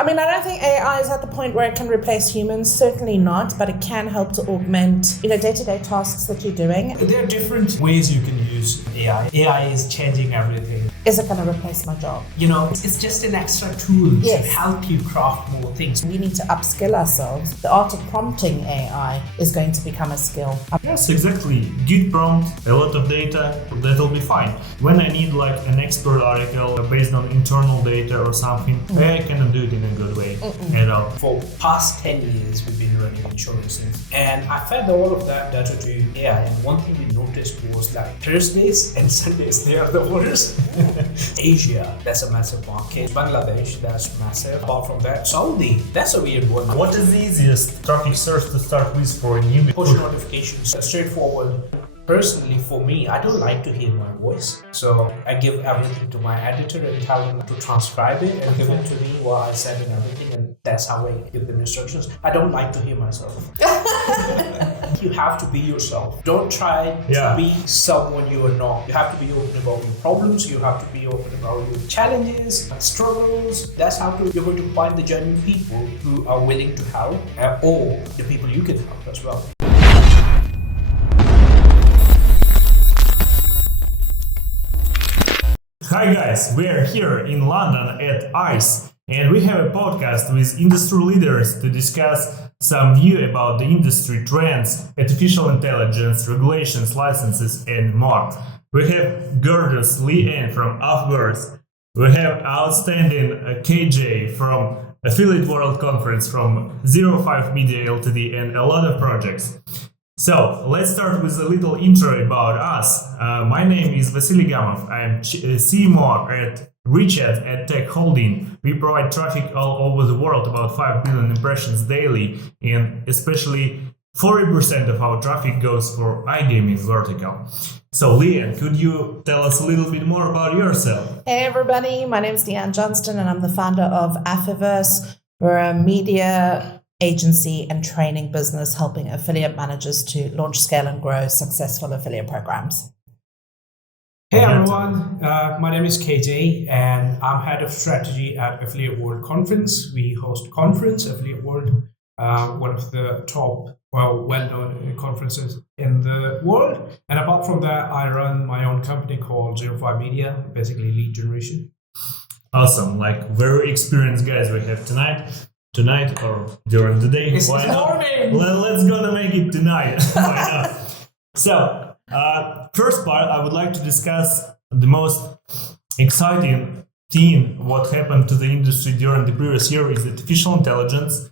I mean, I don't think AI is at the point where it can replace humans, certainly not, but it can help to augment, day-to-day tasks that you're doing. There are different ways you can use AI. AI is changing everything. Is it going to replace my job? It's just an extra tool to help you craft more things. We need to upskill ourselves. The art of prompting AI is going to become a skill. Yes, exactly. Good prompt, a lot of data, that'll be fine. When I need like an expert article based on internal data or something, AI cannot do it in a good way at all. For past 10 years, we've been running insurances, and I fed all of that data to AI, and one thing we noticed was that Thursdays and Sundays, they are the worst. Asia, that's a massive market. Bangladesh, that's massive. Apart from that, Saudi, that's a weird one. What is the easiest traffic source to start with for a newbie? Push notifications, straightforward. Personally, for me, I don't like to hear my voice, so I give everything to my editor and tell him to transcribe it and give it to me what I said and everything, and that's how I give them instructions. I don't like to hear myself. You have to be yourself. Don't try to be someone you are not. You have to be open about your problems. You have to be open about your challenges, struggles. That's how you're going to find the genuine people who are willing to help, or the people you can help as well. Hi guys, we are here in London at ICE, and we have a podcast with industry leaders to discuss some view about the industry trends, artificial intelligence, regulations, licenses, and more. We have gorgeous Leanne from Affiverse. We have outstanding KJ from Affiliate World Conference from 05 Media Ltd and a lot of projects. So let's start with a little intro about us. My name is Vasilii Gamov. I'm CMO at RichAds at Tech Holding. We provide traffic all over the world, about 5 billion impressions daily, and especially 40% of our traffic goes for iGaming vertical. So Leanne, could you tell us a little bit more about yourself? Hey everybody, my name is Johnstone and I'm the founder of Affiverse. We're a media agency and training business helping affiliate managers to launch, scale, and grow successful affiliate programs. Hey everyone, my name is KJ and I'm head of strategy at Affiliate World Conference. We host conference, Affiliate World, one of the top, well-known conferences in the world. And apart from that, I run my own company called 05 Media, basically lead generation. Awesome, like very experienced guys we have tonight or during the day. Why not? Let's gonna make it tonight. Why not? So, first part, I would like to discuss the most exciting thing what happened to the industry during the previous year is artificial intelligence.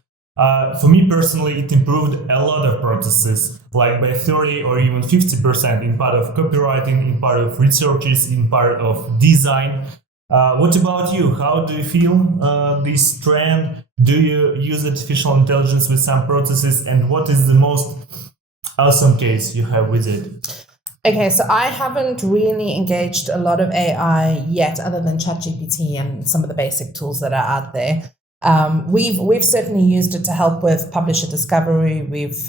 For me personally, it improved a lot of processes, like by 30 or even 50% in part of copywriting, in part of researches, in part of design. What about you? How do you feel this trend? Do you use artificial intelligence with some processes? And what is the most awesome case you have with it? Okay, so I haven't really engaged a lot of AI yet, other than ChatGPT and some of the basic tools that are out there. We've certainly used it to help with publisher discovery. We've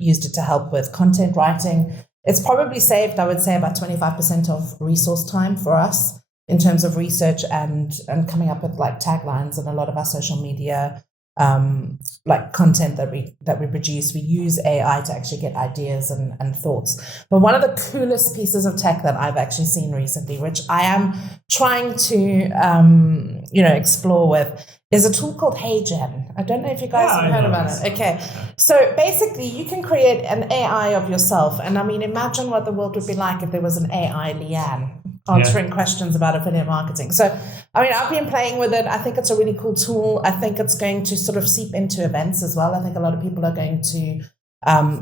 used it to help with content writing. It's probably saved, I would say, about 25% of resource time for us in terms of research and coming up with like taglines and a lot of our social media like content that we produce. We use AI to actually get ideas and thoughts. But one of the coolest pieces of tech that I've actually seen recently, which I am trying to explore with, is a tool called HeyGen. I don't know if you guys have heard about it. Okay. So basically you can create an AI of yourself. And I mean, imagine what the world would be like if there was an AI Leanne answering questions about affiliate marketing. So, I mean, I've been playing with it. I think it's a really cool tool. I think it's going to sort of seep into events as well. I think a lot of people are going to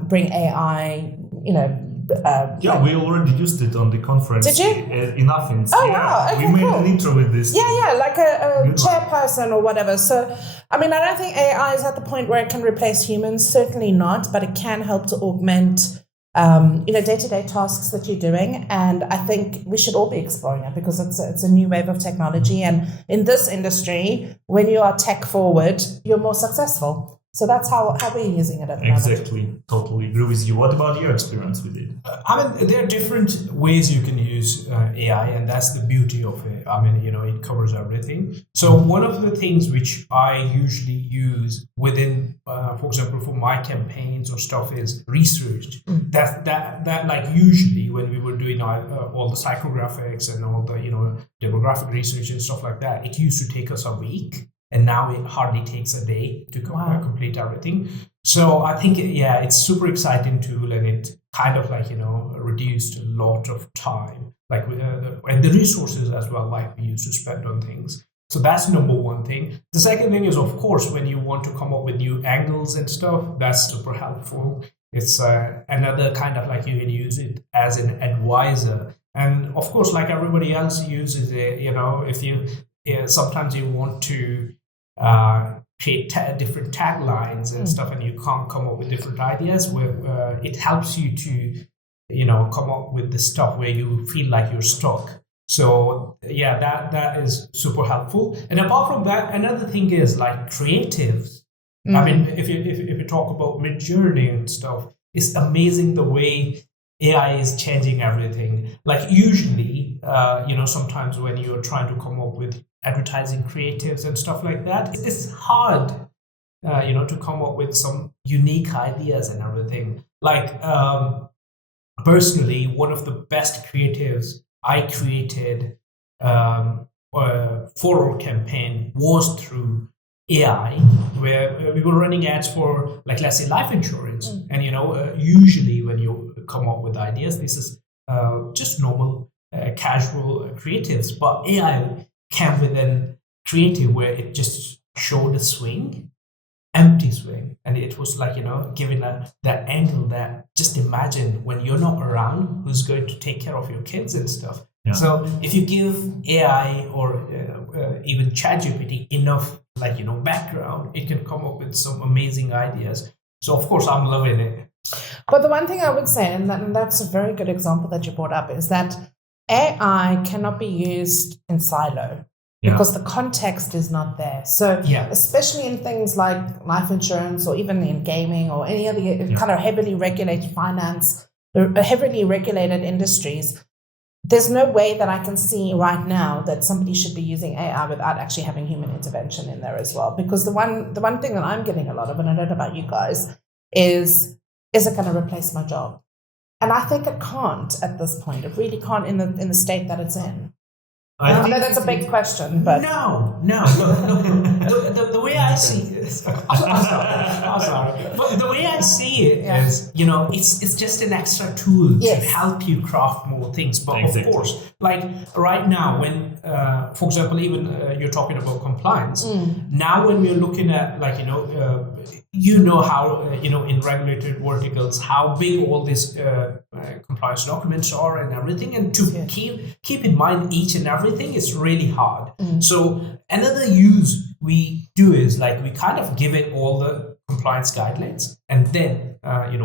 bring AI, we already used it on the conference. Did you? In Athens. Oh, wow. Okay, we made cool. an intro with this. Yeah, like a chairperson or whatever. So, I mean, I don't think AI is at the point where it can replace humans. Certainly not, but it can help to augment day-to-day tasks that you're doing. And I think we should all be exploring it because it's a new wave of technology. And in this industry, when you are tech forward, you're more successful. So that's how we're using it at the moment. Exactly. Totally agree with you. What about your experience with it? I mean, there are different ways you can use AI, and that's the beauty of it. I mean, it covers everything. So one of the things which I usually use within, for example, for my campaigns or stuff is research. That like usually when we were doing all the psychographics and all the, demographic research and stuff like that, it used to take us a week. And now it hardly takes a day to complete everything. So I think, it's super exciting tool, and it kind of like, reduced a lot of time, like and the resources as well, like we used to spend on things. So that's number one thing. The second thing is, of course, when you want to come up with new angles and stuff, that's super helpful. It's another kind of like you can use it as an advisor. And of course, like everybody else uses it, if you sometimes you want to create different taglines and stuff, and you can't come up with different ideas, where it helps you to come up with the stuff where you feel like you're stuck. So that is super helpful. And apart from that, another thing is like creatives. I mean, if you talk about Mid-Journey and stuff, it's amazing the way AI is changing everything. Like usually, sometimes when you're trying to come up with advertising creatives and stuff like that, it's hard, to come up with some unique ideas and everything. Like personally, one of the best creatives I created for our campaign was through AI, where we were running ads for, like, let's say, life insurance. And usually when you come up with ideas, this is just normal casual creatives, but AI came with a creative where it just showed a swing, empty swing, and it was like giving that angle that, just imagine when you're not around, who's going to take care of your kids and stuff. So if you give AI or even ChatGPT enough background, it can come up with some amazing ideas. So of course I'm loving it. But the one thing I would say, and that's a very good example that you brought up, is that AI cannot be used in silo because the context is not there. So especially in things like life insurance, or even in gaming, or any other kind of heavily regulated finance, heavily regulated industries, there's no way that I can see right now that somebody should be using AI without actually having human intervention in there as well. Because the one thing that I'm getting a lot of, and I don't know about you guys, is it going to replace my job? And I think it can't at this point. It really can't in the state that it's in. I know that's a big question, but no. Look, the way I see it, I'm sorry. But the way I see it is, it's just an extra tool to help you craft more things. But of course, like right now, when, for example, even you're talking about compliance. Now, when we're looking at how in regulated verticals how big all these compliance documents are and everything, and to keep in mind each and everything is really hard. So another use we do is like we kind of give it all the compliance guidelines, and then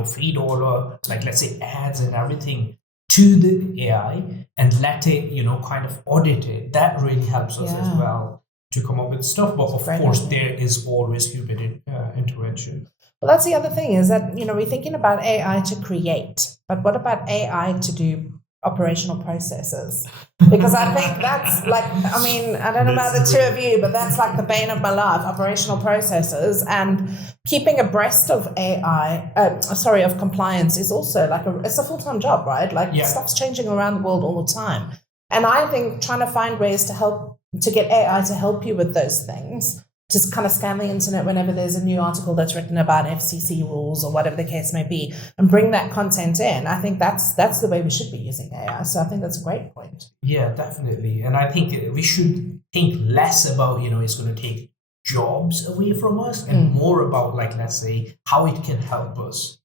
feed all our, like, let's say, ads and everything to the AI and let it kind of audit it. That really helps us as well to come up with stuff. But of course, there is always human intervention. Well, that's the other thing, is that, we're thinking about AI to create, but what about AI to do operational processes? Because I think that's like, I don't know about the two of you, but that's like the bane of my life, operational processes. And keeping abreast of of compliance is also like it's a full-time job, right? Like stuff's changing around the world all the time. And I think trying to find ways to get AI to help you with those things, just kind of scan the internet whenever there's a new article that's written about FCC rules or whatever the case may be, and bring that content in. I think that's the way we should be using AI. So I think that's a great point. Yeah, definitely. And I think we should think less about, it's going to take jobs away from us, and more about, like, let's say, how it can help us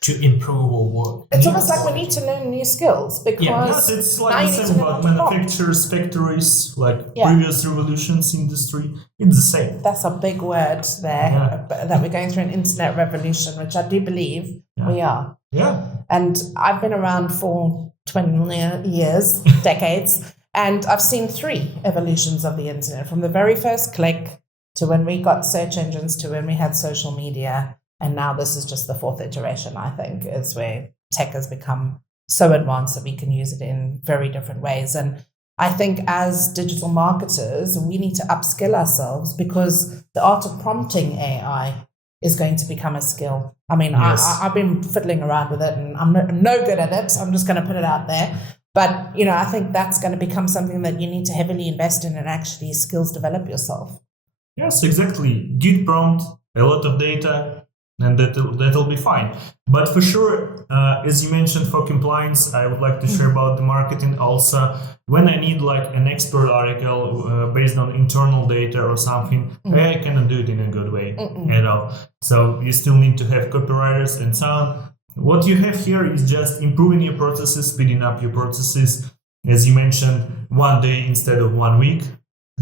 to improve our work. It's almost like we need to learn new skills, because it's like the same about manufacturers, factories, like previous revolutions industry. It's the same. That's a big word there, that we're going through an internet revolution, which I do believe we are. Yeah. And I've been around for 20 years, decades, and I've seen 3 evolutions of the internet, from the very first click to when we got search engines, to when we had social media. And now this is just the fourth iteration, I think, is where tech has become so advanced that we can use it in very different ways. And I think as digital marketers, we need to upskill ourselves because the art of prompting AI is going to become a skill. I mean, Yes. I've been fiddling around with it and I'm no good at it. I'm just going to put it out there. But, I think that's going to become something that you need to heavily invest in and actually skills develop yourself. Yes, exactly. Good prompt, a lot of data, and that'll be fine. But for sure, as you mentioned, for compliance, I would like to share about the marketing also. When I need like an expert article based on internal data or something, I cannot do it in a good way at all. So you still need to have copywriters and so on. What you have here is just improving your processes, speeding up your processes. As you mentioned, 1 day instead of 1 week.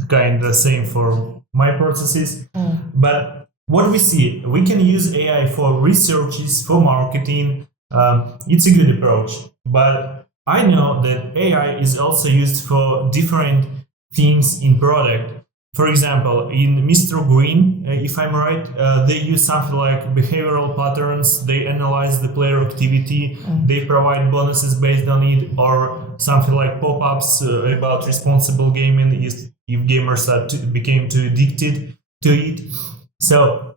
Kind of same for my processes. But what we see, we can use AI for researches, for marketing. It's a good approach. But I know that AI is also used for different things in product. For example, in Mr. Green, if I'm right, they use something like behavioral patterns. They analyze the player activity. They provide bonuses based on it, or something like pop-ups about responsible gaming if gamers became too addicted to it. So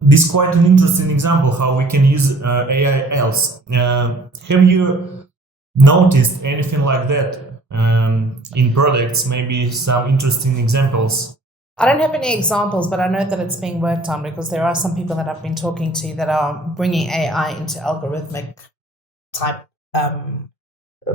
this is quite an interesting example how we can use AI else. Have you noticed anything like that in products? Maybe some interesting examples? I don't have any examples, but I know that it's being worked on because there are some people that I've been talking to that are bringing AI into algorithmic type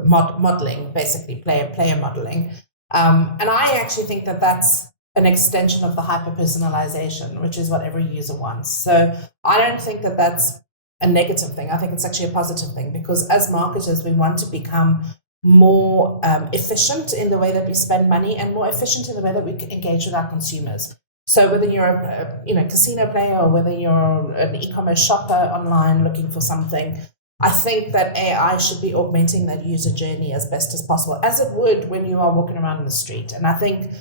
modeling, basically player modeling. And I actually think that that's an extension of the hyper-personalization, which is what every user wants. So I don't think that that's a negative thing. I think it's actually a positive thing because as marketers, we want to become more efficient in the way that we spend money and more efficient in the way that we engage with our consumers. So whether you're a casino player or whether you're an e-commerce shopper online looking for something, I think that AI should be augmenting that user journey as best as possible, as it would when you are walking around in the street. And I think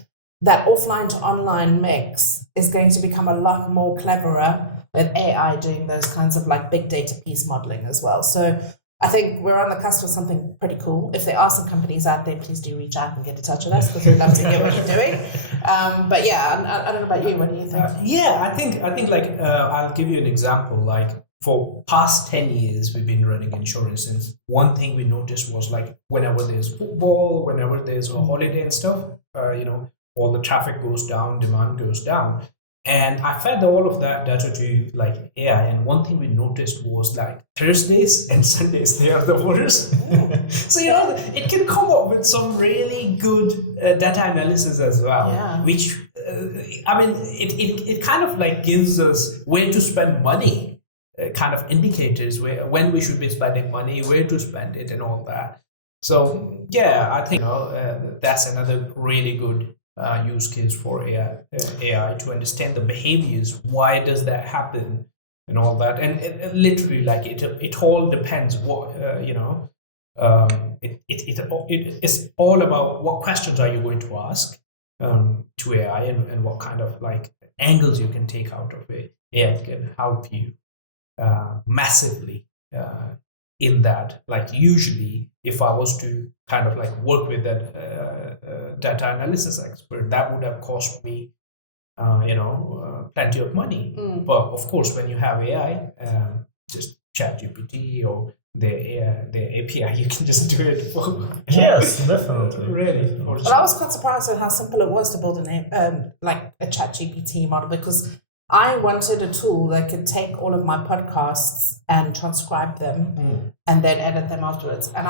that offline to online mix is going to become a lot more cleverer with AI doing those kinds of like big data piece modeling as well. So I think we're on the cusp of something pretty cool. If there are some companies out there, please do reach out and get in touch with us because we'd love to hear what you're doing. But yeah, I don't know about you. What do you think? I think like I'll give you an example. Like for past 10 years, we've been running insurance, and one thing we noticed was like whenever there's football, whenever there's a holiday and stuff, all the traffic goes down, demand goes down. And I fed all of that data to like AI. And one thing we noticed was like Thursdays and Sundays, they are the worst. So, it can come up with some really good data analysis as well, which, it kind of like gives us where to spend money, kind of indicators when we should be spending money, where to spend it and all that. So, yeah, I think that's another really good use case for AI to understand the behaviors. Why does that happen and all that? And it literally, like it all depends. What it's all about what questions are you going to ask to AI and what kind of like angles you can take out of it. AI can help you massively in that. Like usually, if I was to kind of like work with that data analysis expert, that would have cost me, plenty of money. But of course, when you have AI, just ChatGPT or the API, you can just do it. Yes, definitely. Really. Well, I was quite surprised at how simple it was to build a ChatGPT model because I wanted a tool that could take all of my podcasts and transcribe them and then edit them afterwards. And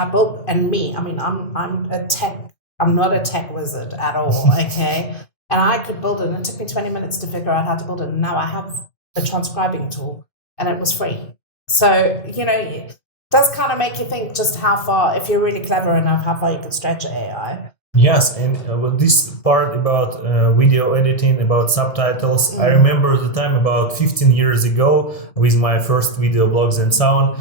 I'm not a tech wizard at all, okay? And I could build it, and it took me 20 minutes to figure out how to build it. And now I have a transcribing tool, and it was free. So, it does kind of make you think just how far, if you're really clever enough, how far you could stretch AI. Yes, and with this part about video editing, about subtitles, I remember the time about 15 years ago with my first video blogs and so on.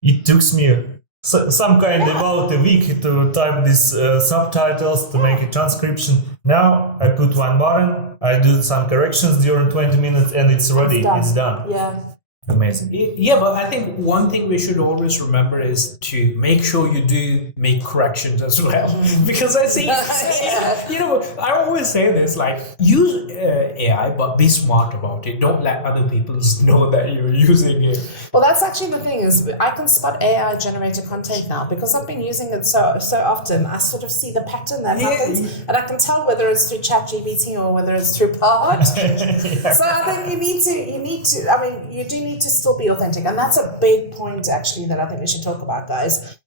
It took me some kind about a week to type these subtitles, to make a transcription. Now I put one button, I do some corrections during 20 minutes, and it's ready. It's done. Yeah. Amazing. Yeah, but I think one thing we should always remember is to make sure you do make corrections as well. Because I see, I always say this, like, use AI, but be smart about it. Don't let other people know that you're using it. Well, that's actually the thing is I can spot AI generated content now because I've been using it so often. I sort of see the pattern that happens, and I can tell whether it's through ChatGPT or whether it's through Bard. So I think you need to. I mean, you do need to still be authentic, and that's a big point actually that I think we should talk about, guys.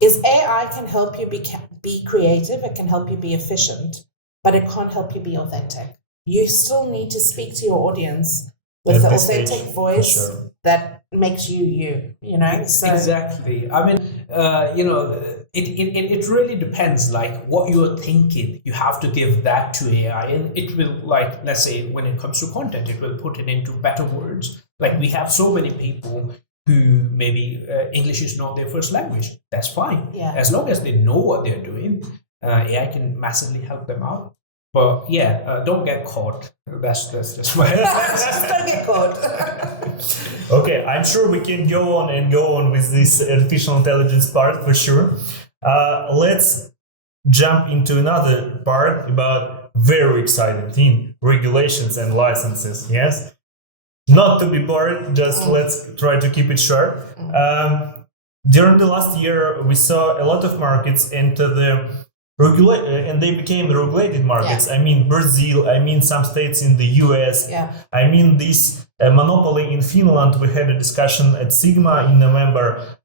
Is AI can help you be creative, it can help you be efficient, but it can't help you be authentic. You still need to speak to your audience with the authentic voice that makes you. So. Exactly. I mean, it really depends, like, what you're thinking. You have to give that to AI, and it will, like, let's say when it comes to content, it will put it into better words. Like, we have so many people who maybe English is not their first language. That's fine. Yeah. As long as they know what they're doing, AI can massively help them out. But don't get caught. That's just my. Just don't get caught. Okay, I'm sure we can go on with this artificial intelligence part for sure. Let's jump into another part about very exciting thing: regulations and licenses. Yes. Not to be bored, just let's try to keep it short. During the last year, we saw a lot of markets enter the and they became regulated markets. Yeah. I mean Brazil, I mean some states in the US. Yeah. I mean this monopoly in Finland. We had a discussion at Sigma in November.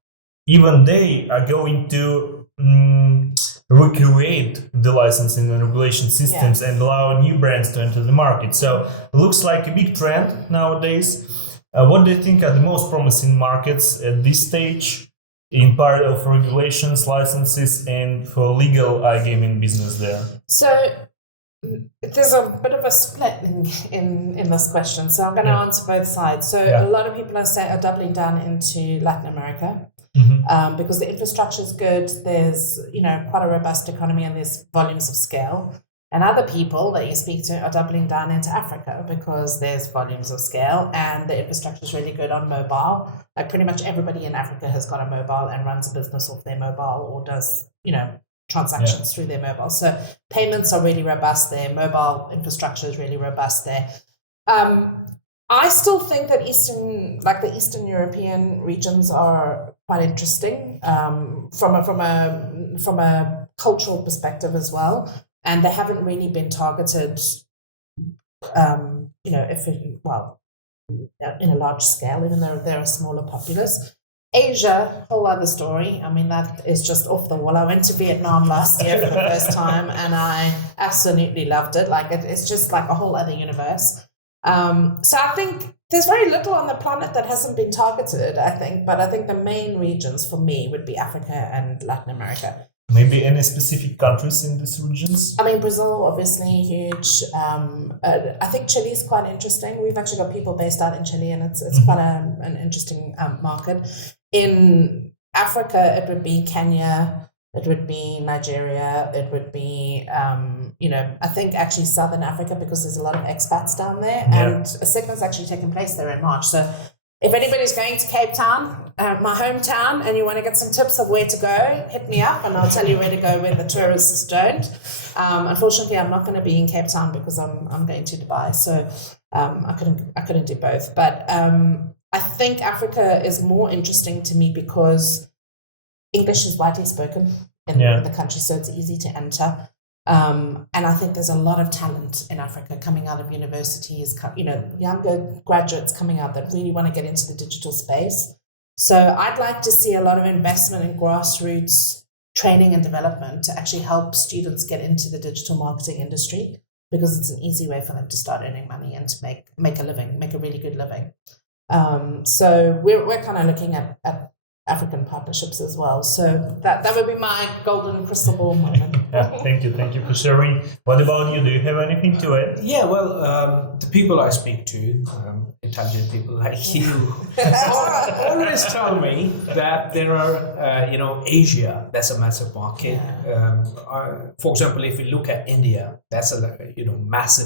Even they are going to recreate the licensing and regulation systems and allow new brands to enter the market. So it looks like a big trend nowadays. What do you think are the most promising markets at this stage in part of regulations, licenses, and for legal iGaming business there? So there's a bit of a split in this question. So I'm going to answer both sides. So a lot of people are doubling down into Latin America. Because the infrastructure is good, there's quite a robust economy, and there's volumes of scale. And other people that you speak to are doubling down into Africa because there's volumes of scale and the infrastructure is really good on mobile. Like pretty much everybody in Africa has got a mobile and runs a business off their mobile or does transactions through their mobile. So payments are really robust there. Mobile infrastructure is really robust there. I still think that the Eastern European regions are quite interesting from a cultural perspective as well, and they haven't really been targeted, in a large scale, even though they're a smaller populace. Asia, whole other story. I mean, that is just off the wall. I went to Vietnam last year for the first time, and I absolutely loved it. Like it's just like a whole other universe. So I think there's very little on the planet that hasn't been targeted, but I think the main regions for me would be Africa and Latin America. Maybe any specific countries in these regions? I mean, Brazil, obviously huge. I think Chile is quite interesting. We've actually got people based out in Chile, and it's quite an interesting market. In Africa, it would be Kenya. It would be Nigeria. It would be, I think actually Southern Africa, because there's a lot of expats down there. Yeah. And a segment's actually taking place there in March. So if anybody's going to Cape Town, my hometown, and you want to get some tips of where to go, hit me up and I'll tell you where to go where the tourists don't. Unfortunately, I'm not going to be in Cape Town because I'm going to Dubai. So I couldn't do both. But I think Africa is more interesting to me because English is widely spoken in the country, so it's easy to enter. And I think there's a lot of talent in Africa coming out of universities, younger graduates coming out that really want to get into the digital space. So I'd like to see a lot of investment in grassroots training and development to actually help students get into the digital marketing industry, because it's an easy way for them to start earning money and to make a living, make a really good living. So we're kind of looking at African partnerships as well. So that would be my golden crystal ball moment. Thank you for sharing. What about you? Do you have anything to add? Yeah, well, the people I speak to, intelligent people like you, always tell me that there are, Asia, that's a massive market. For example, if we look at India, that's a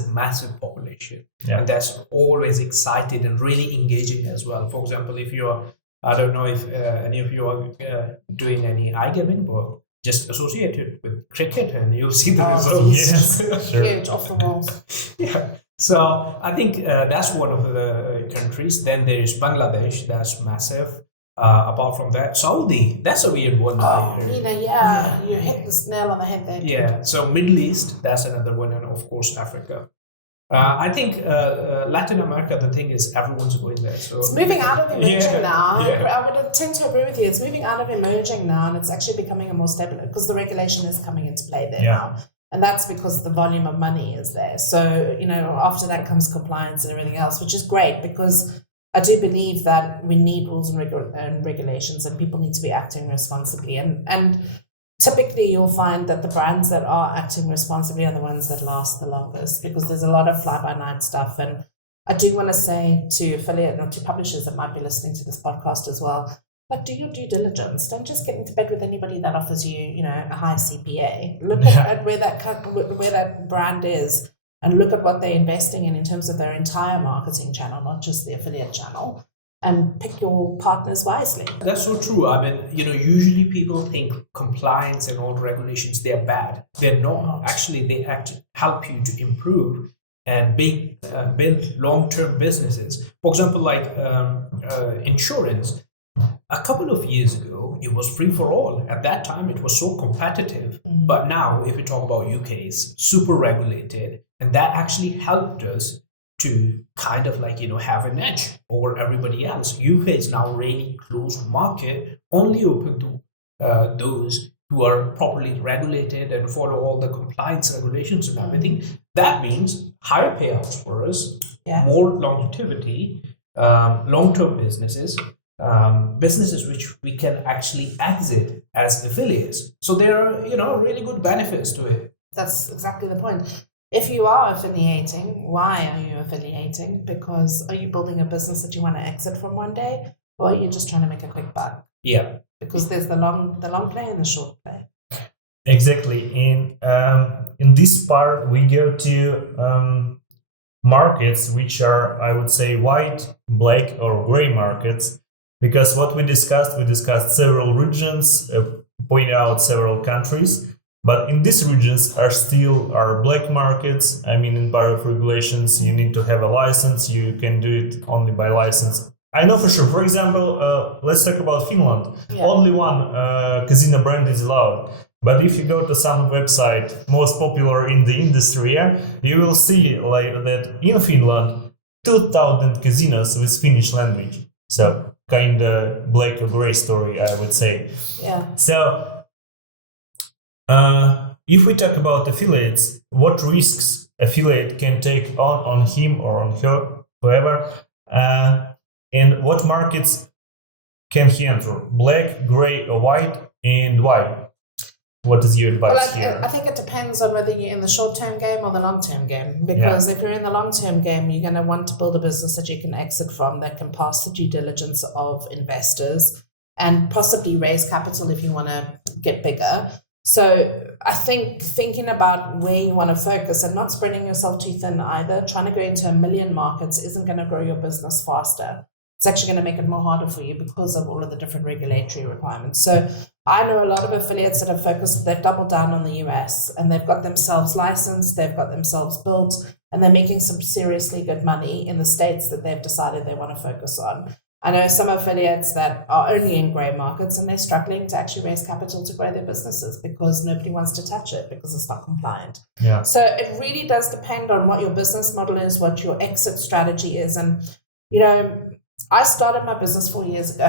massive population, and that's always excited and really engaging as well. For example, if you're, I don't know if any of you are doing any iGaming work, just associate it with cricket and you'll see the results. Yes, sure. Huge, off the walls. Yeah. So I think that's one of the countries. Then there is Bangladesh, that's massive. Apart from that, Saudi, that's a weird one. You hit the nail on the head there. Yeah. So Middle East, that's another one, and of course Africa. I think Latin America, the thing is everyone's going there. So it's moving out of emerging now. Yeah. I would tend to agree with you. It's moving out of emerging now, and it's actually becoming a more stable because the regulation is coming into play there now. And that's because the volume of money is there. So, after that comes compliance and everything else, which is great because I do believe that we need rules and regulations and people need to be acting responsibly. And typically, you'll find that the brands that are acting responsibly are the ones that last the longest because there's a lot of fly-by-night stuff. And I do want to say to affiliate or to publishers that might be listening to this podcast as well, do your due diligence. Don't just get into bed with anybody that offers you, a high CPA. Look at where that brand is and look at what they're investing in terms of their entire marketing channel, not just the affiliate channel. And pick your partners wisely. That's so true. I mean, usually people think compliance and all regulations, they're bad. They're not. Actually, they help you to improve and build long-term businesses. For example, like insurance. A couple of years ago, it was free for all. At that time, it was so competitive. But now, if we talk about UK, it's super regulated. And that actually helped us to kind of have an edge over everybody else. UK is now really closed market, only open to those who are properly regulated and follow all the compliance regulations and everything. That means higher payouts for us, more longevity, long-term businesses, businesses which we can actually exit as affiliates. So there are, really good benefits to it. That's exactly the point. If you are affiliating, why are you affiliating? Because are you building a business that you want to exit from one day, or are you just trying to make a quick buck? Yeah. Because there's the long play and the short play. Exactly. In this part, we go to markets which are, I would say, white, black, or gray markets. Because what we discussed several regions, point out several countries. But in these regions are black markets. I mean, in part of regulations, you need to have a license. You can do it only by license. I know for sure. For example, let's talk about Finland. Yeah. Only one casino brand is allowed. But if you go to some website most popular in the industry, you will see that in Finland, 2,000 casinos with Finnish language. So kind of black or gray story, I would say. Yeah. So. If we talk about affiliates, what risks affiliate can take on him or on her, whoever, and what markets can he enter? Black, gray, or white, and why? What is your advice here? I think it depends on whether you're in the short-term game or the long-term game. Because if you're in the long-term game, you're going to want to build a business that you can exit from, that can pass the due diligence of investors, and possibly raise capital if you want to get bigger. So I think thinking about where you want to focus and not spreading yourself too thin either, trying to go into 1 million markets isn't going to grow your business faster. It's actually going to make it more harder for you because of all of the different regulatory requirements. So I know a lot of affiliates that have focused, they've doubled down on the US and they've got themselves licensed, they've got themselves built, and they're making some seriously good money in the states that they've decided they want to focus on. I know some affiliates that are only in grey markets and they're struggling to actually raise capital to grow their businesses because nobody wants to touch it because it's not compliant. Yeah. So it really does depend on what your business model is, what your exit strategy is. And, I started my business 4 years ago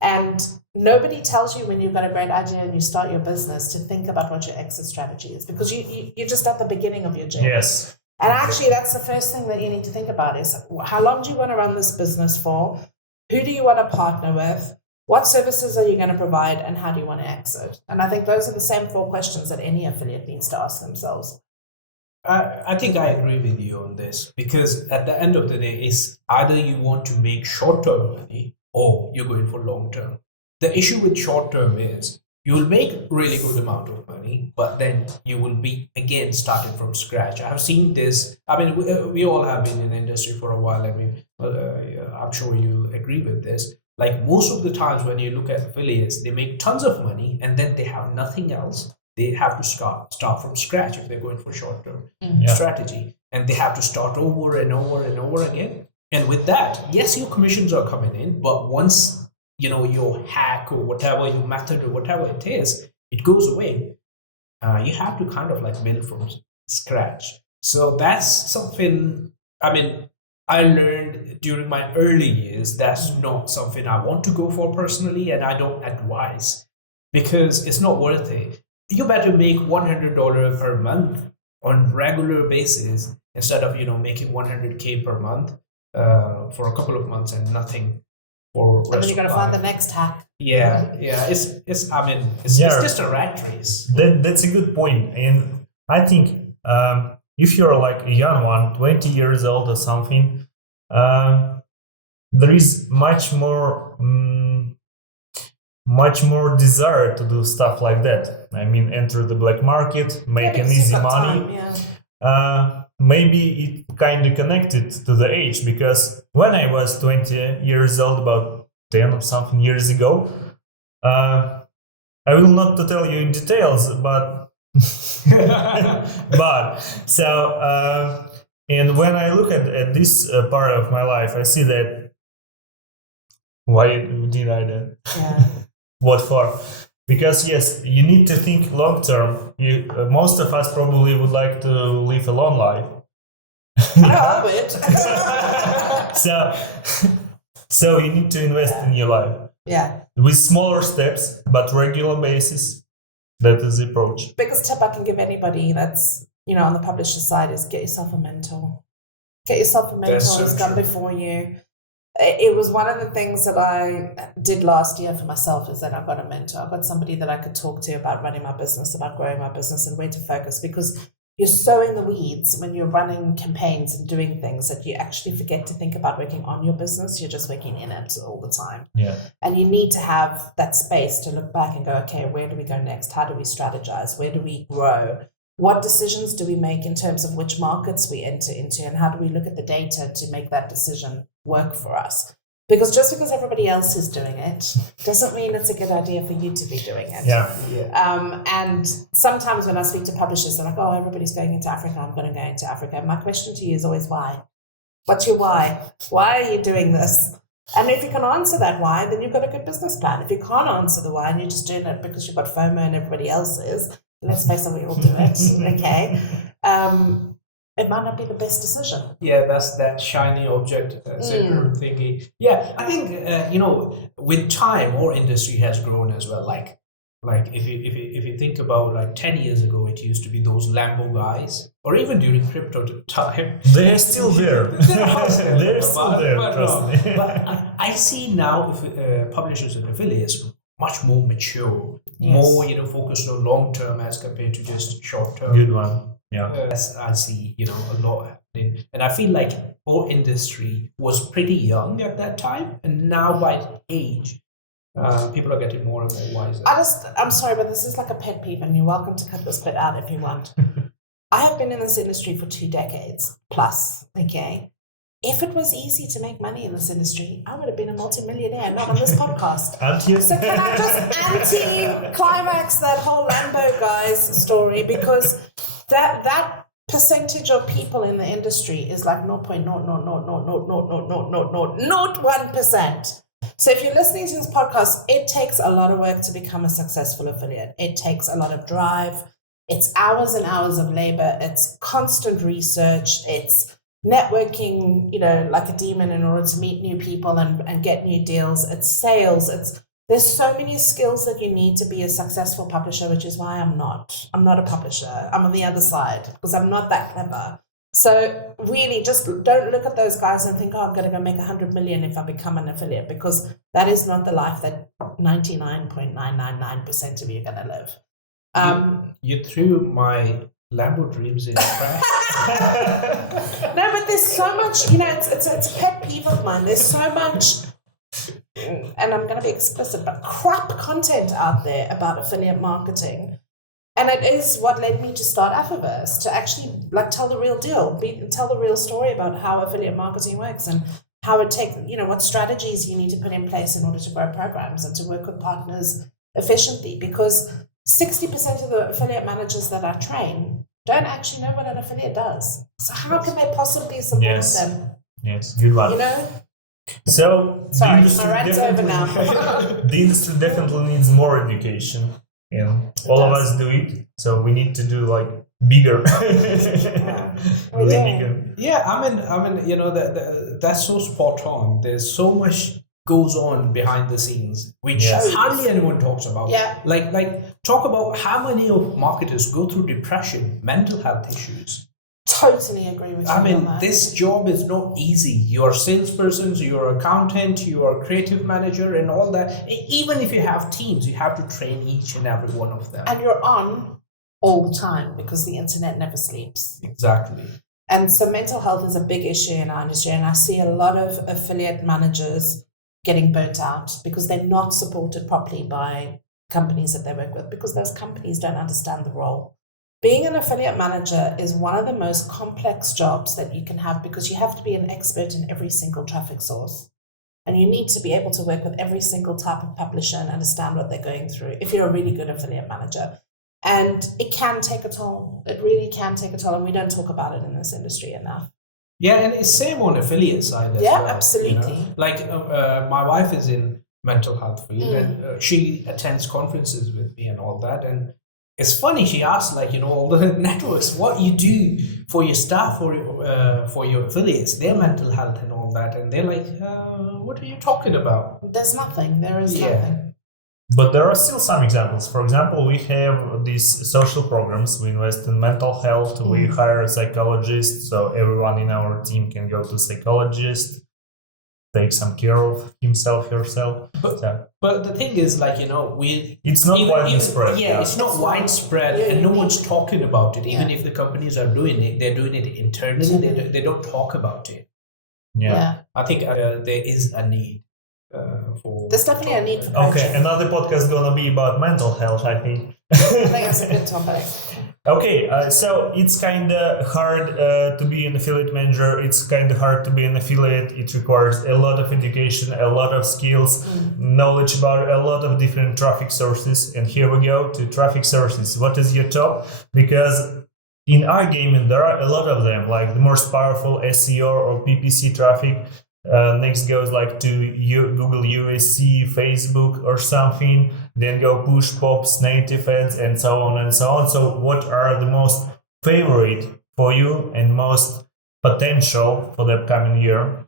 and nobody tells you when you've got a great idea and you start your business to think about what your exit strategy is because you're just at the beginning of your journey. Yes. And actually that's the first thing that you need to think about is how long do you want to run this business for? Who do you want to partner with? What services are you going to provide, and how do you want to exit? And I think those are the same 4 questions that any affiliate needs to ask themselves. I think I agree with you on this, because at the end of the day, it's either you want to make short-term money or you're going for long-term. The issue with short-term is you will make really good amount of money, but then you will be again starting from scratch. I have seen this. I mean, we all have been in the industry for a while, and I'm sure you'll agree with this. Like most of the times when you look at affiliates, they make tons of money and then they have nothing else. They have to start from scratch if they're going for short-term strategy, and they have to start over and over and over again. And with that, yes, your commissions are coming in, but once your hack or whatever your method or whatever it is, it goes away. You have to kind of like build from scratch. So that's something. I mean, I learned during my early years that's not something I want to go for personally, and I don't advise, because it's not worth it. You better make $100 per month on regular basis instead of making $100K per month for a couple of months and nothing for rest. And then you got to find the next hack. Yeah. It's just a rat race. That's a good point, and I think if you're like a young one, 20 years old or something, there is much more desire to do stuff like that. I mean, enter the black market, make an easy money. Maybe it kind of connected to the age, because when I was 20 years old, about 10 or something years ago, I will not to tell you in details, but and when I look at this part of my life, I see that why did I do? Yeah. What for? Because yes, you need to think long term. Most of us probably would like to live a long life. I love it. So you need to invest in your life. Yeah. With smaller steps, but regular basis. That is the approach. Biggest tip I can give anybody that's on the publisher side is get yourself a mentor. Get yourself a mentor who's gone before you. It was one of the things that I did last year for myself, is that I got a mentor. I got somebody that I could talk to about running my business, about growing my business, and where to focus, because you're so in the weeds when you're running campaigns and doing things that you actually forget to think about working on your business. You're just working in it all the time. Yeah. And you need to have that space to look back and go, okay, where do we go next? How do we strategize? Where do we grow? What decisions do we make in terms of which markets we enter into, and how do we look at the data to make that decision work for us? Because just because everybody else is doing it doesn't mean it's a good idea for you to be doing it. Yeah. And sometimes when I speak to publishers, they're like, oh, everybody's going into Africa, I'm going to go into Africa. My question to you is always why? What's your why? Why are you doing this? And if you can answer that why, then you've got a good business plan. If you can't answer the why and you're just doing it because you've got FOMO and everybody else is, let's face it, we all do it, okay? It might not be the best decision. Yeah, that's that shiny object syndrome thingy. Yeah, I think with time, our industry has grown as well. Like if you think about like 10 years ago, it used to be those Lambo guys, or even during crypto time. They're still there. They're still there. But I see now publishers and affiliates much more mature, more focused on long term as compared to just short term. Good one. Yeah. I see, a lot happening. And I feel like our industry was pretty young at that time. And now by age, people are getting more and more wiser. I'm sorry, but this is like a pet peeve, and you're welcome to cut this bit out if you want. I have been in this industry for 2 decades plus, okay? If it was easy to make money in this industry, I would have been a multimillionaire, not on this podcast. So can I just anti-climax that whole Lambo guys story? Because that percentage of people in the industry is like 0.000000001%. So if you're listening to this podcast, it takes a lot of work to become a successful affiliate. It takes a lot of drive. It's hours and hours of labor. It's constant research. It's networking, like a demon in order to meet new people and get new deals. It's sales. There's so many skills that you need to be a successful publisher, which is why I'm not a publisher. I'm on the other side because I'm not that clever. So really just don't look at those guys and think, I'm going to go make 100 million if I become an affiliate, because that is not the life that 99.999% of you are going to live. You threw my Lambo dreams in trash. No, but there's so much, it's a pet peeve of mine. There's so much, and I'm going to be explicit, but crap content out there about affiliate marketing. And it is what led me to start Affiverse, to actually tell the real deal, tell the real story about how affiliate marketing works and how it takes, what strategies you need to put in place in order to grow programs and to work with partners efficiently. Because 60% of the affiliate managers that I train don't actually know what an affiliate does. So how can they possibly support them? Yes, good one. So sorry, my rant's over now. The industry definitely needs more education. And all of us do it, so we need to do bigger. Yeah, I mean, that's so spot on. There's so much goes on behind the scenes, which hardly anyone talks about. Yeah. Like talk about how many of marketers go through depression, mental health issues. Totally agree with you. I mean, this job is not easy. You're a salesperson, you're an accountant, you're a creative manager, and all that. Even if you have teams, you have to train each and every one of them. And you're on all the time because the internet never sleeps. Exactly. And so mental health is a big issue in our industry, and I see a lot of affiliate managers getting burnt out because they're not supported properly by companies that they work with, because those companies don't understand the role. Being an affiliate manager is one of the most complex jobs that you can have, because you have to be an expert in every single traffic source. And you need to be able to work with every single type of publisher and understand what they're going through if you're a really good affiliate manager. And it can take a toll. It really can take a toll. And we don't talk about it in this industry enough. Yeah, and it's same on affiliate side as well. Yeah, absolutely. My wife is in mental health field, and she attends conferences with me and all that. And it's funny, she asked, all the networks, what you do for your staff or for your affiliates, their mental health and all that. And they're like, what are you talking about? There's nothing. There is nothing. But there are still some examples. For example, we have these social programs. We invest in mental health. We hire a psychologist, so everyone in our team can go to a psychologist, take some care of himself, herself. But the thing is, it's not widely spread. Yeah, it's not widespread, and no one's talking about it. Even if the companies are doing it, they're doing it internally. They don't talk about it. Yeah. I think there is a need. There's definitely a need for coaching. Okay, another podcast gonna be about mental health, I think. I think that's a good topic. Okay, so it's kind of hard to be an affiliate manager. It's kind of hard to be an affiliate. It requires a lot of education, a lot of skills, knowledge about a lot of different traffic sources. And here we go to traffic sources. What is your top? Because in iGaming, there are a lot of them, like the most powerful SEO or PPC traffic. Next goes to Google USC, Facebook or something. Then go push, pops, native ads, and so on and so on. So what are the most favorite for you and most potential for the upcoming year?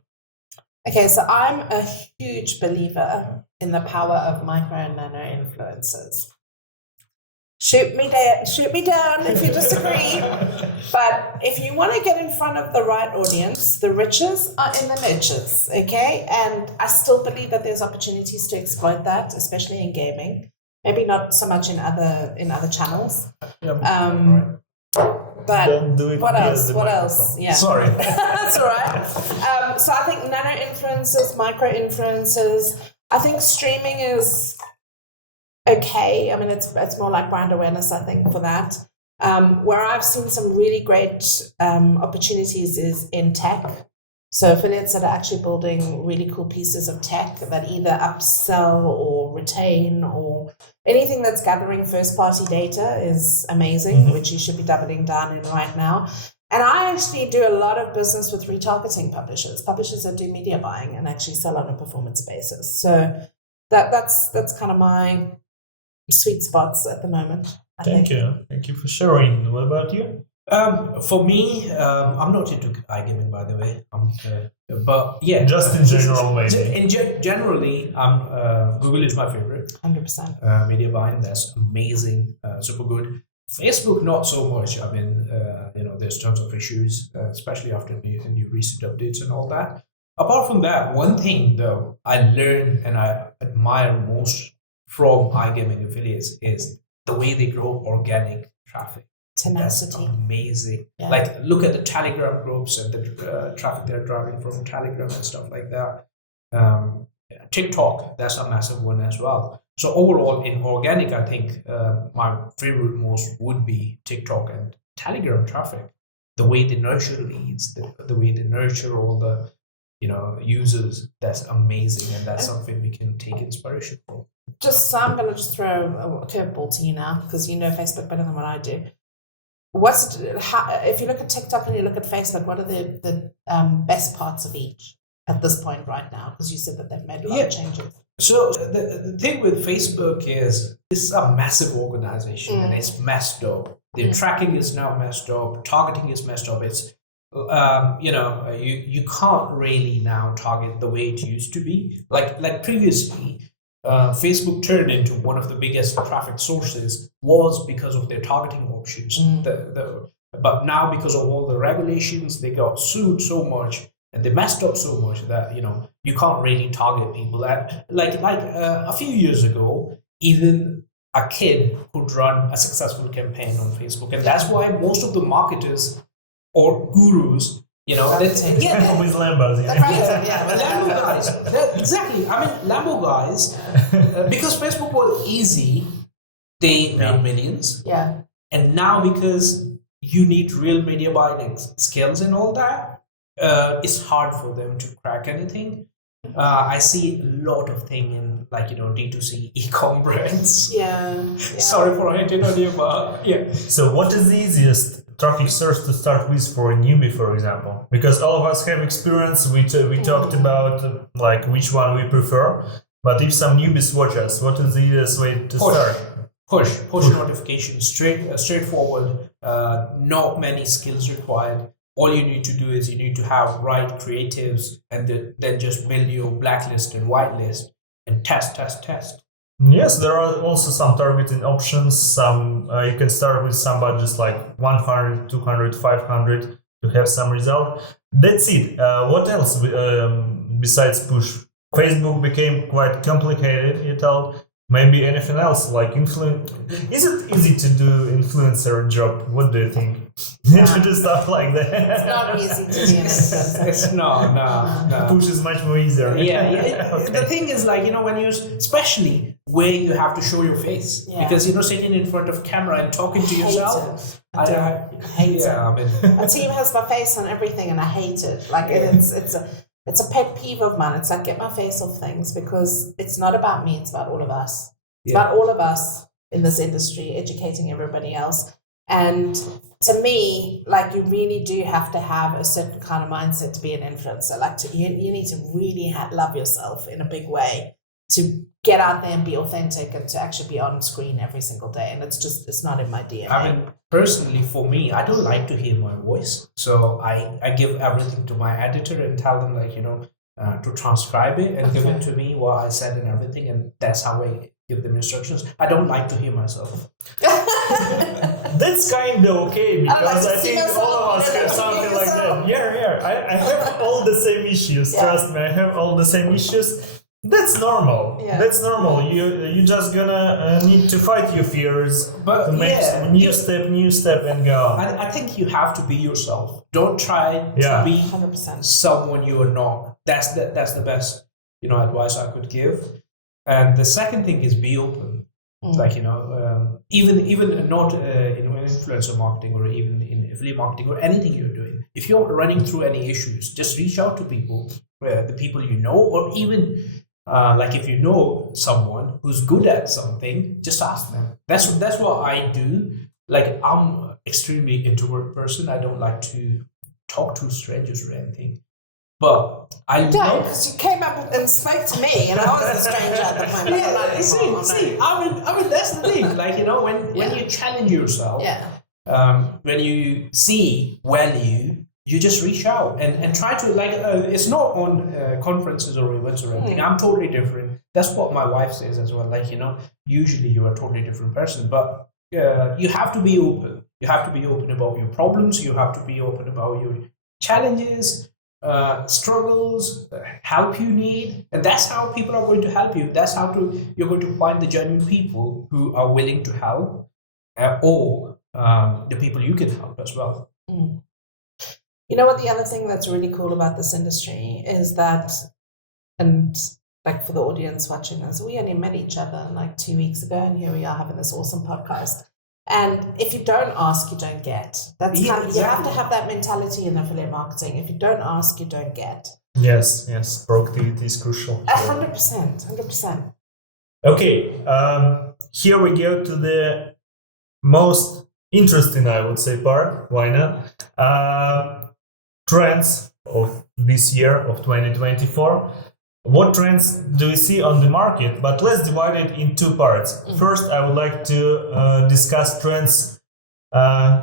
Okay, so I'm a huge believer in the power of micro and nano influencers. Shoot me down if you disagree. But if you want to get in front of the right audience, the riches are in the niches, okay? And I still believe that there's opportunities to exploit that, especially in gaming. Maybe not so much in other channels. But don't do it. What else? Yeah. Sorry. That's all right. So I think nano influencers, micro influencers. I think streaming is okay. I mean, it's more like brand awareness, I think, for that. Where I've seen some really great opportunities is in tech. So affiliates that are actually building really cool pieces of tech that either upsell or retain, or anything that's gathering first-party data is amazing, which you should be doubling down in right now. And I actually do a lot of business with retargeting publishers that do media buying and actually sell on a performance basis. So that's kind of my sweet spots at the moment. Thank you for sharing. What about you? For me, I'm not into iGaming, by the way. But yeah, just in general, maybe. Generally, Google is my favorite. 100%. Media buying, that's amazing, super good. Facebook, not so much. I mean, there's tons of issues, especially after new recent updates and all that. Apart from that, one thing though I learned and I admire most from iGaming affiliates is the way they grow organic traffic. Tenacity. That's amazing. Yeah. Like, look at the Telegram groups and the traffic they're driving from Telegram and stuff like that. TikTok, that's a massive one as well. So overall, in organic, I think my favorite most would be TikTok and Telegram traffic. The way they nurture leads, the way they nurture all the users, that's amazing, and that's something we can take inspiration from. So I'm going to just throw a curveball to you now, because you know Facebook better than what I do. If you look at TikTok and you look at Facebook, what are the best parts of each at this point right now? Because you said that they've made a lot of changes. So the thing with Facebook is it's a massive organization and it's messed up. The tracking is now messed up. Targeting is messed up. It's you can't really now target the way it used to be. Like previously, Facebook turned into one of the biggest traffic sources was because of their targeting options. But now, because of all the regulations, they got sued so much and they messed up so much that you can't really target people. A few years ago, even a kid could run a successful campaign on Facebook, and that's why most of the marketers or gurus, with Lambos, Lambo guys. Exactly. I mean, Lambo guys, because Facebook was easy, they made millions. Yeah. And now, because you need real media buying skills and all that, it's hard for them to crack anything. I see a lot of thing in D2C e-com brands. Yeah. Sorry for hitting on you, but yeah. So what is the easiest traffic source to start with for a newbie, for example? Because all of us have experience. We talked about which one we prefer. But if some newbies watch us, what is the easiest way to start? Push notifications, straightforward. Not many skills required. All you need to do is you need to have right creatives, and then just build your blacklist and whitelist and test. Yes, there are also some targeting options. Some you can start with some budgets like 100, 200, 500 to have some result. That's it. What else besides push? Facebook became quite complicated, you told. Maybe anything else like influence. Is it easy to do influencer job? What do you think? To do stuff like that. It's not easy to be an influencer. It's no. Push is much more easier. Yeah. Okay. The thing is, when you, especially where you have to show your face, because sitting in front of camera and talking to yourself. I hate it. I mean, a team has my face on everything, and I hate it. It's a pet peeve of mine. It's get my face off things, because it's not about me. It's about all of us. It's about all of us in this industry, educating everybody else. And to me, you really do have to have a certain kind of mindset to be an influencer. You need to really love yourself in a big way to get out there and be authentic and to actually be on screen every single day. And it's not in my DNA. I mean, personally, for me, I don't like to hear my voice. So I give everything to my editor and tell them to transcribe it and give it to me what I said and everything. And that's how I give them instructions. I don't like to hear myself. That's kind of okay, because I think all of us have something like that. Yeah. I have all the same issues. Trust me, I have all the same issues. That's normal. Yeah. That's normal. You just gonna need to fight your fears, but to make new step, and go on. I think you have to be yourself. Don't try to be 100%. someone you are not. That's the best advice I could give. And the second thing is be open. Even not in influencer marketing or even in affiliate marketing or anything you're doing. If you're running through any issues, just reach out to people, the people you know, or even if you know someone who's good at something, just ask them. That's what I do. I'm extremely introvert person. I don't like to talk to strangers or anything. But I don't, because you came up and spoke to me, and I was a stranger at the moment. See, I mean, that's the thing. When you challenge yourself, when you see value, you just reach out and try to it's not on conferences or events or anything. I'm totally different. That's what my wife says as well. Usually you're a totally different person, but you have to be open. You have to be open about your problems. You have to be open about your challenges, struggles, help you need, and that's how people are going to help you. That's how you're going to find the genuine people who are willing to help, or the people you can help as well. Mm. You know what? The other thing that's really cool about this industry is that, and like for the audience watching this, we only met each other like 2 weeks ago, and here we are having this awesome podcast. And if you don't ask, you don't get. That's kind of, exactly. You have to have that mentality in affiliate marketing. If you don't ask, you don't get. Yes, proactivity is crucial. 100%. Okay, here we go to the most interesting, I would say, part. Why not? Trends of this year of 2024. What trends do we see on the market? But let's divide it in two parts. First, I would like to discuss trends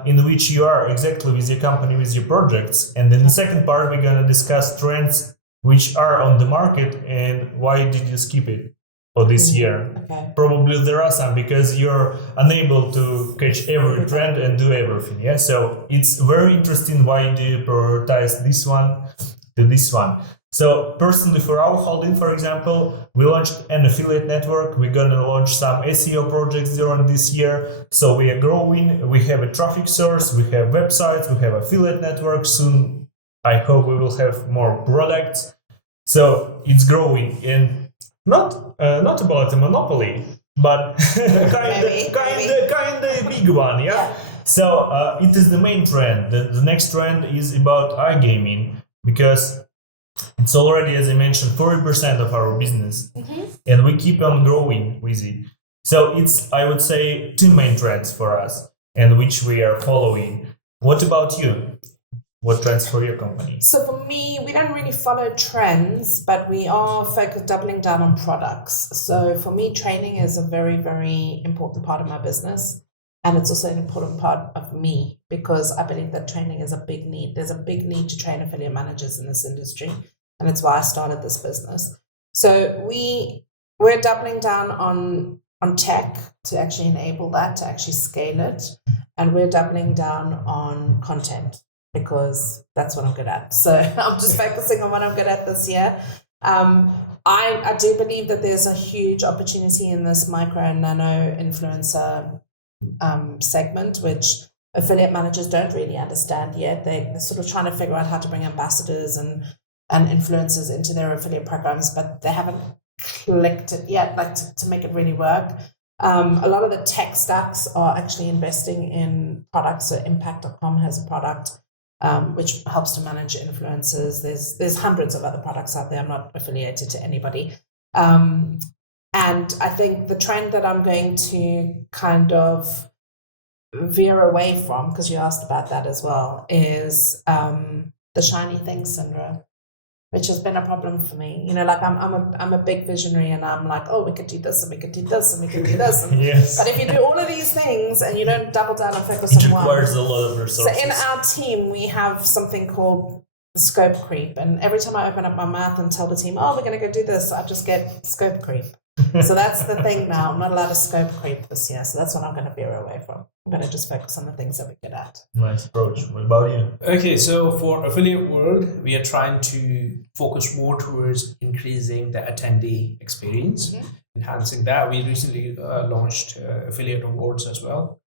in which you are exactly with your company, with your projects. And in the second part, we're going to discuss trends which are on the market and why did you skip it for this year. Okay. Probably there are some because you're unable to catch every trend and do everything. Yeah, so it's very interesting. Why do you prioritize this one to this one? So personally, for our holding, for example, we launched an affiliate network. We're going to launch some SEO projects during this year. So we are growing. We have a traffic source. We have websites. We have affiliate network. Soon, I hope we will have more products. So it's growing, and not about a monopoly, but kind of big one. Yeah. So it is the main trend. The next trend is about iGaming, because it's already, as I mentioned, 40% of our business, and we keep on growing with it. So it's, I would say, two main trends for us, and which we are following. What about you? What trends for your company? So for me, we don't really follow trends, but we are doubling down on products. So for me, training is a very, very important part of my business. And it's also an important part of me, because I believe that training is a big need. There's a big need to train affiliate managers in this industry. And it's why I started this business. So we're doubling down on tech to actually enable that, to actually scale it. And we're doubling down on content, because that's what I'm good at. So I'm just focusing on what I'm good at this year. I do believe that there's a huge opportunity in this micro and nano influencer segment, which affiliate managers don't really understand yet. They're sort of trying to figure out how to bring ambassadors and influencers into their affiliate programs, but they haven't clicked it yet, like to make it really work. A lot of the tech stacks are actually investing in products. So Impact.com has a product which helps to manage influencers. There's hundreds of other products out there. I'm not affiliated to anybody. And I think the trend that I'm going to kind of veer away from, because you asked about that as well, is the shiny thing syndrome, which has been a problem for me. You know, like I'm a big visionary, and I'm like, oh, we could do this, and we could do this, and we could do this. And, Yes. But if you do all of these things and you don't double down and focus It on one, requires a lot of resources. so in our team, we have something called the scope creep. And every time I open up my mouth and tell the team, oh, we're going to go do this, I just get scope creep. So that's the thing now. I'm not allowed to scope creep this year. So that's what I'm going to veer away from. I'm going to just focus on the things that we're good at. Nice approach. What about you? Okay, so for Affiliate World, we are trying to focus more towards increasing the attendee experience, enhancing that. We recently launched Affiliate Awards as well.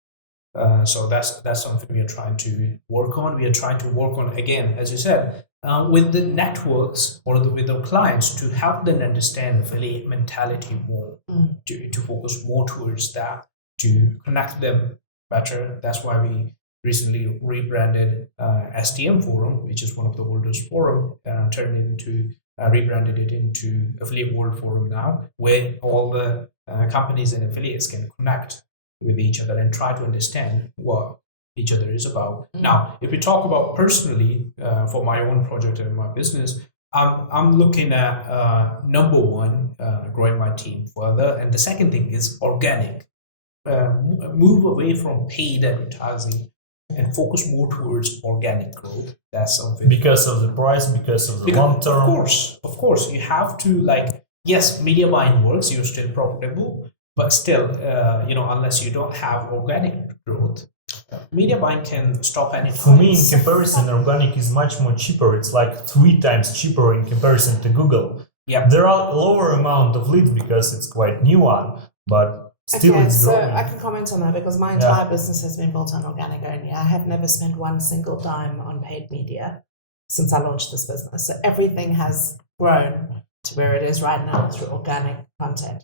So that's something we are trying to work on. We are trying to work on, again, as you said, with the networks or with the clients, to help them understand affiliate mentality more, to focus more towards that, to connect them better. That's why we recently rebranded STM Forum, which is one of the oldest forum, rebranded it into Affiliate World Forum now, where all the companies and affiliates can connect with each other and try to understand what each other is about. Now, if we talk about personally, for my own project and my business, I'm looking at number one, growing my team further, and the second thing is organic. Move away from paid advertising and focus more towards organic growth. That's something. Because of the price, because of the long term. Of course, you have to, like, yes, media buying works. You're still profitable, But still, unless you don't have organic growth, media buying can stop anytime. For me, in comparison, organic is much more cheaper. It's like 3 times cheaper in comparison to Google. Yeah. There are lower amount of leads because it's quite new one, but still it's growing. So I can comment on that because my entire business has been built on organic only. I have never spent one single dime on paid media since I launched this business. So everything has grown to where it is right now through organic content.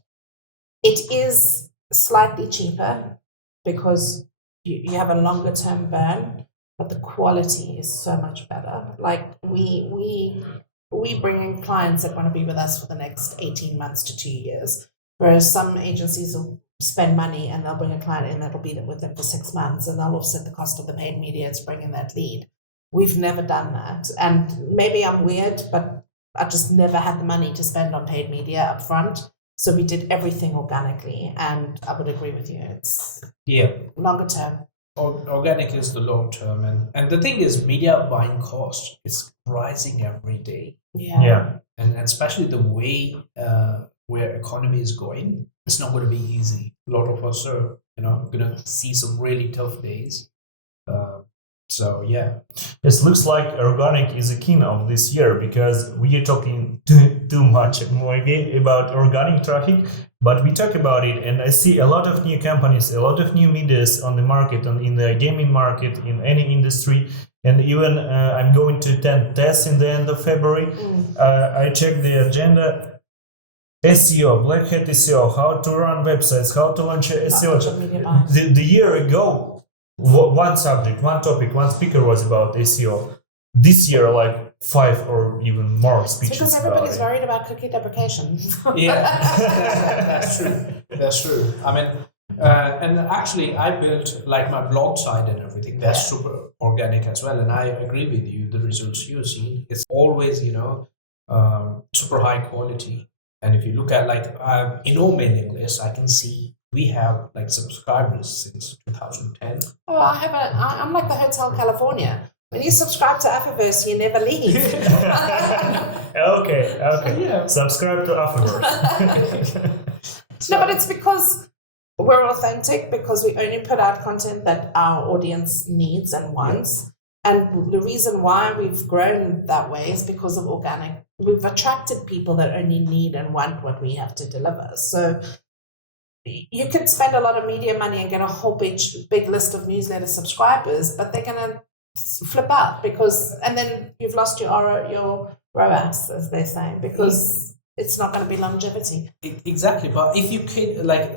It is slightly cheaper because you have a longer term burn, but the quality is so much better. Like we bring in clients that want to be with us for the next 18 months to 2 years, whereas some agencies will spend money and they'll bring a client in that'll be with them for 6 months and they'll offset the cost of the paid media to bring in that lead. We've never done that. And maybe I'm weird, but I just never had the money to spend on paid media up front. So we did everything organically, and I would agree with you. It's longer term. Organic is the long term, and the thing is, media buying cost is rising every day. Yeah. And especially the way where economy is going, it's not going to be easy. A lot of us are, going to see some really tough days. So yeah, it looks like organic is a king of this year because we are talking too much maybe about organic traffic, but we talk about it, and I see a lot of new companies, a lot of new medias on the market and in the gaming market, in any industry, and even I'm going to attend tests in the end of February. I checked the agenda. SEO, Black Hat SEO, how to run websites, how to launch SEO. The year ago, one subject, one topic, one speaker was about SEO. This year, like 5 or even more speeches. Because everybody's worried about cookie deprecation. That's true. That's true. I mean, and actually, I built like my blog site and everything. That's super organic as well. And I agree with you. The results you see, it's always super high quality. And if you look at like in our mailing list, I can see we have like subscribers since 2010. Oh, I'm like the Hotel California. When you subscribe to Affiverse, you never leave. Okay. Yeah. Subscribe to Affiverse. No, but it's because we're authentic, because we only put out content that our audience needs and wants. And the reason why we've grown that way is because of organic. We've attracted people that only need and want what we have to deliver. So you could spend a lot of media money and get a whole big list of newsletter subscribers, but they're going to flip out and then you've lost your ROAS, as they say, because it's not going to be longevity. Exactly. But if you can, like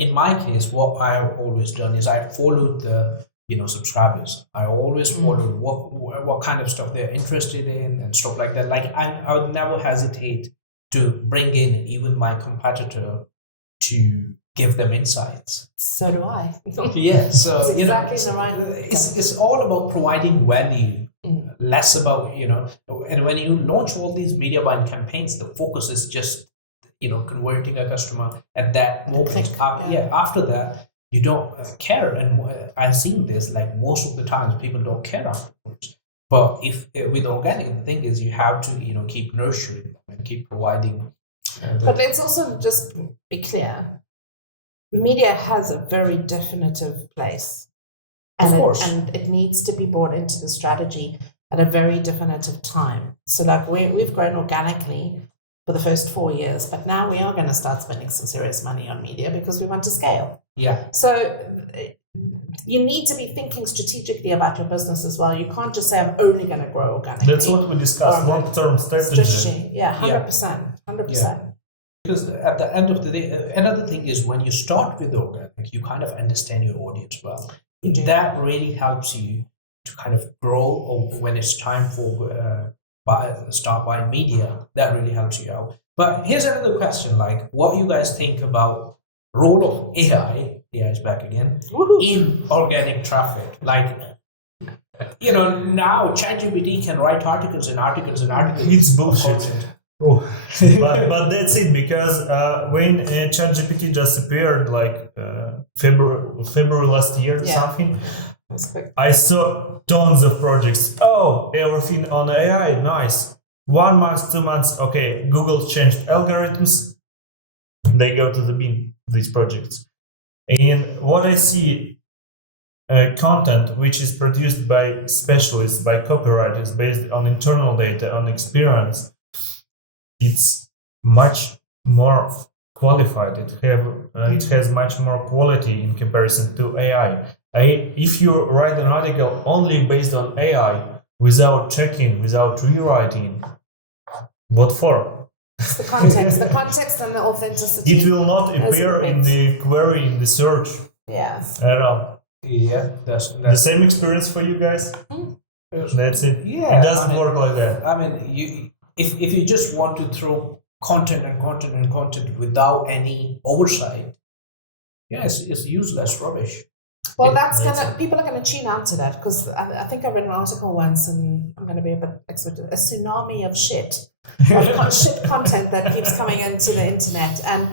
in my case, what I've always done is I followed the subscribers. I always followed what kind of stuff they're interested in and stuff like that. Like I would never hesitate to bring in even my competitor to give them insights. So do I. Yeah. So it's exactly the right. It's all about providing value, less about And when you launch all these media buying campaigns, the focus is just converting a customer at that moment. After that, you don't care. And I've seen this, like most of the times people don't care afterwards. But if with organic, the thing is you have to keep nurturing them and keep providing. But let's also just be clear. Media has a very definitive place. And and it needs to be brought into the strategy at a very definitive time. So like we've grown organically for the first 4 years, but now we are going to start spending some serious money on media because we want to scale. Yeah. So you need to be thinking strategically about your business as well. You can't just say, I'm only going to grow organically. That's what we discussed, long-term strategy. Yeah, 100%. 100%. Yeah. Because at the end of the day, another thing is when you start with organic, you kind of understand your audience well. That really helps you to kind of grow, or when it's time for start buying media, that really helps you out. But here's another question, like what you guys think about role of AI is back again, in organic traffic. Like, now ChatGPT can write articles and articles and articles. It's bullshit. Oh, but that's it, because when ChatGPT just appeared, like February last year, something, I saw tons of projects. Oh, everything on AI, nice. 1 month, 2 months, okay, Google changed algorithms. they go to the bin, these projects. And what I see, content which is produced by specialists, by copywriters, based on internal data, on experience, it's much more qualified. It has much more quality in comparison to AI. If you write an article only based on AI, without checking, without rewriting, what for? It's the context and the authenticity. It will not appear in the query, in the search. Yeah. At all. Yeah, that's The same experience for you guys? That's it. Yeah, It doesn't work like that. I mean, if you just want to throw content without any oversight, yes, it's useless rubbish. Well, people are gonna tune out to that, because I think I read an article once, and I'm gonna be a bit explicit, a tsunami of shit content that keeps coming into the internet, and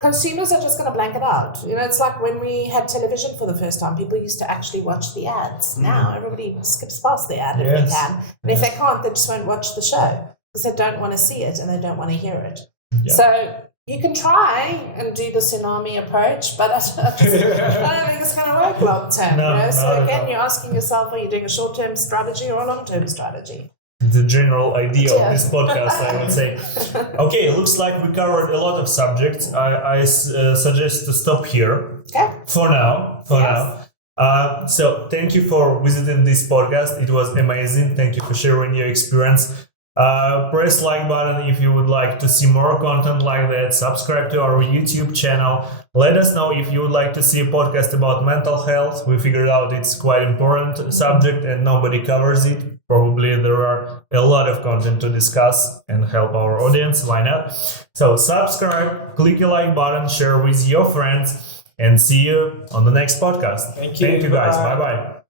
consumers are just gonna blank it out. It's like when we had television for the first time, people used to actually watch the ads. Now everybody skips past the ad if they can, and if they can't, they just won't watch the show because they don't want to see it and they don't want to hear it. Yeah. So you can try and do the tsunami approach, but I don't think it's going to work long term. So again, you're asking yourself, are you doing a short-term strategy or a long-term strategy? The general idea of this podcast, I would say. Okay, looks like we covered a lot of subjects. I suggest to stop here. Okay. For now. So thank you for visiting this podcast. It was amazing. Thank you for sharing your experience. Press like button if you would like to see more content like that. Subscribe to our YouTube channel. Let us know if you would like to see a podcast about mental health. We figured out it's quite important subject and nobody covers it. Probably there are a lot of content to discuss and help our audience. Why not? So subscribe, click the like button, share with your friends, and see you on the next podcast. Thank you. Thank you guys. Bye bye.